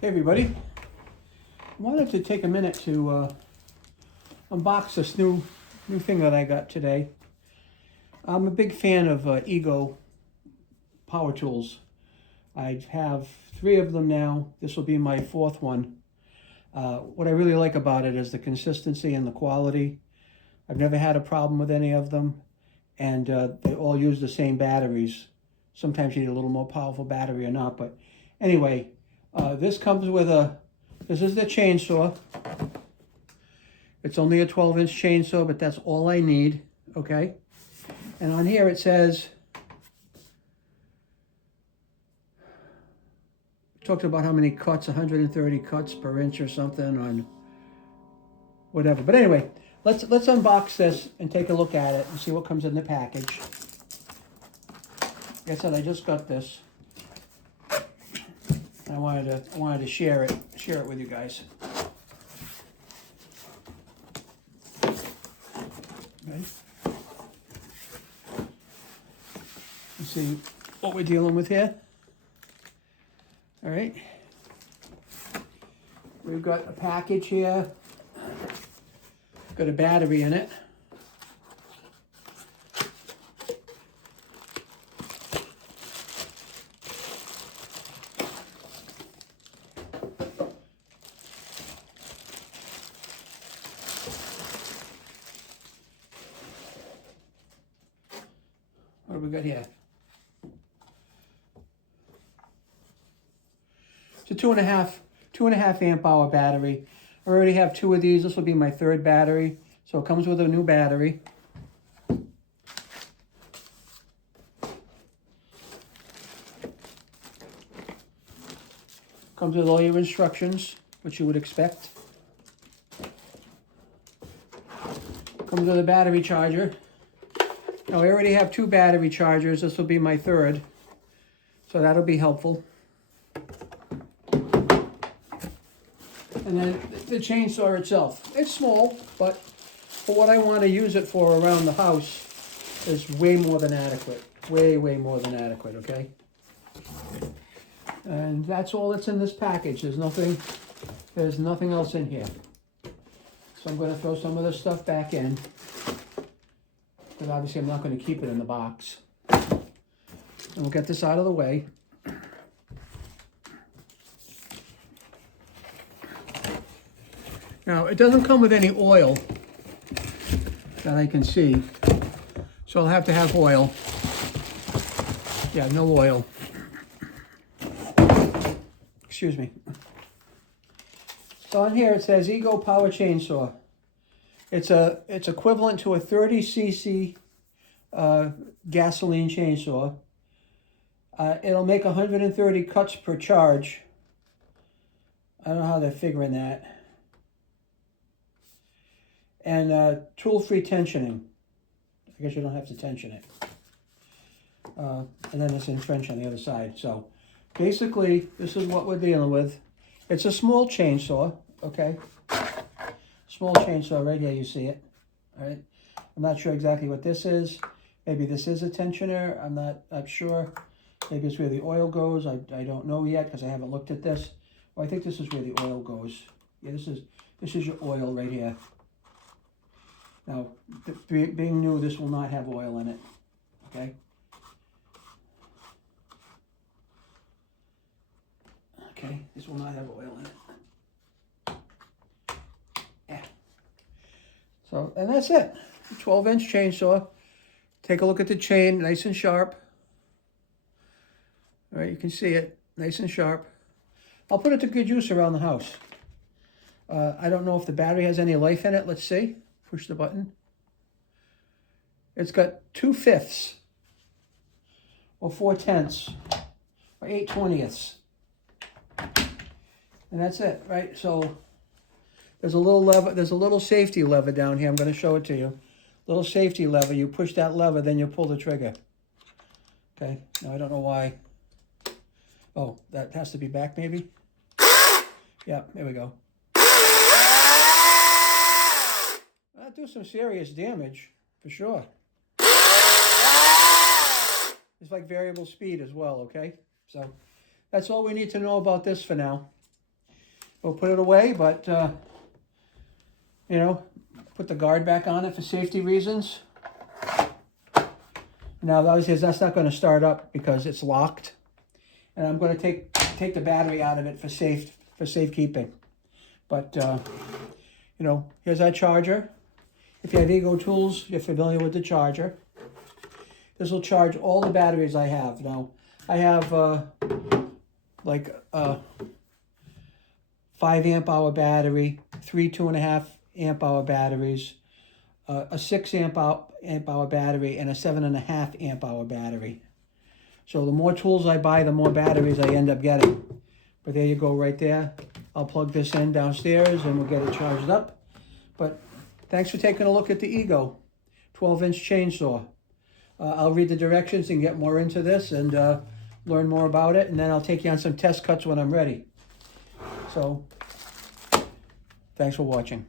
Hey everybody, I wanted to take a minute to unbox this new thing that I got today. I'm a big fan of EGO power tools. I have 3 of them now. This will be my 4th one. What I really like about it is the consistency and the quality. I've never had a problem with any of them, and they all use the same batteries. Sometimes you need a little more powerful battery or not, but anyway, this comes with this is the chainsaw. It's only a 12-inch chainsaw, but that's all I need, okay? And on here it says, talked about how many cuts, 130 cuts per inch or something on whatever. But anyway, let's unbox this and take a look at it and see what comes in the package. Like I said, I just got this. I wanted to share it with you guys. Okay. Let's see what we're dealing with here. All right. We've got a package here. Got a battery in it. What do we got here? It's a 2.5 amp hour battery. I already have 2 of these. This will be my 3rd battery. So it comes with a new battery. Comes with all your instructions, which you would expect. Comes with a battery charger. Now I already have 2 battery chargers. This will be my 3rd. So that'll be helpful. And then the chainsaw itself. It's small, but for what I want to use it for around the house is way more than adequate. Way more than adequate, okay? And that's all that's in this package. There's nothing else in here. So I'm going to throw some of this stuff back in, because obviously I'm not going to keep it in the box. And we'll get this out of the way. Now, it doesn't come with any oil that I can see, so I'll have to have oil. Yeah, no oil. Excuse me. So on here it says EGO Power Chainsaw. It's equivalent to a 30cc gasoline chainsaw. It'll make 130 cuts per charge. I don't know how they're figuring that. And tool-free tensioning. I guess you don't have to tension it. And then it's entrenched on the other side. So basically, this is what we're dealing with. It's a small chainsaw, okay? Small chainsaw right here, you see it. All right. I'm not sure exactly what this is. Maybe this is a tensioner. I'm not sure. Maybe it's where the oil goes. I don't know yet because I haven't looked at this. Well, I think this is where the oil goes. Yeah, this is your oil right here. Now, being new, this will not have oil in it, okay? Okay, this will not have oil in it. Yeah. So, and that's it. 12-inch chainsaw. Take a look at the chain, nice and sharp. All right, you can see it, nice and sharp. I'll put it to good use around the house. I don't know if the battery has any life in it. Let's see. Push the button. It's got 2/5 or 4/10 or 8/20. And that's it, right? So there's a little lever, there's a little safety lever down here. I'm going to show it to you. Little safety lever. You push that lever, then you pull the trigger. Okay. Now I don't know why. Oh, that has to be back maybe? Yeah, there we go. That'll do some serious damage, for sure. It's like variable speed as well, okay? So that's all we need to know about this for now. we'll put it away, but, you know, put the guard back on it for safety reasons. Now, obviously, that's not going to start up because it's locked. And I'm going to take the battery out of it for safekeeping. But, you know, here's our charger. If you have EGO tools, you're familiar with the charger. This will charge all the batteries I have. Now, I have like a 5 amp hour battery, 3 2.5 amp hour batteries, a 6 amp hour battery, and a 7.5 amp hour battery. So the more tools I buy, the more batteries I end up getting. But there you go right there. I'll plug this in downstairs and we'll get it charged up. But thanks for taking a look at the EGO 12-inch chainsaw. I'll read the directions and get more into this and learn more about it. And then I'll take you on some test cuts when I'm ready. So thanks for watching.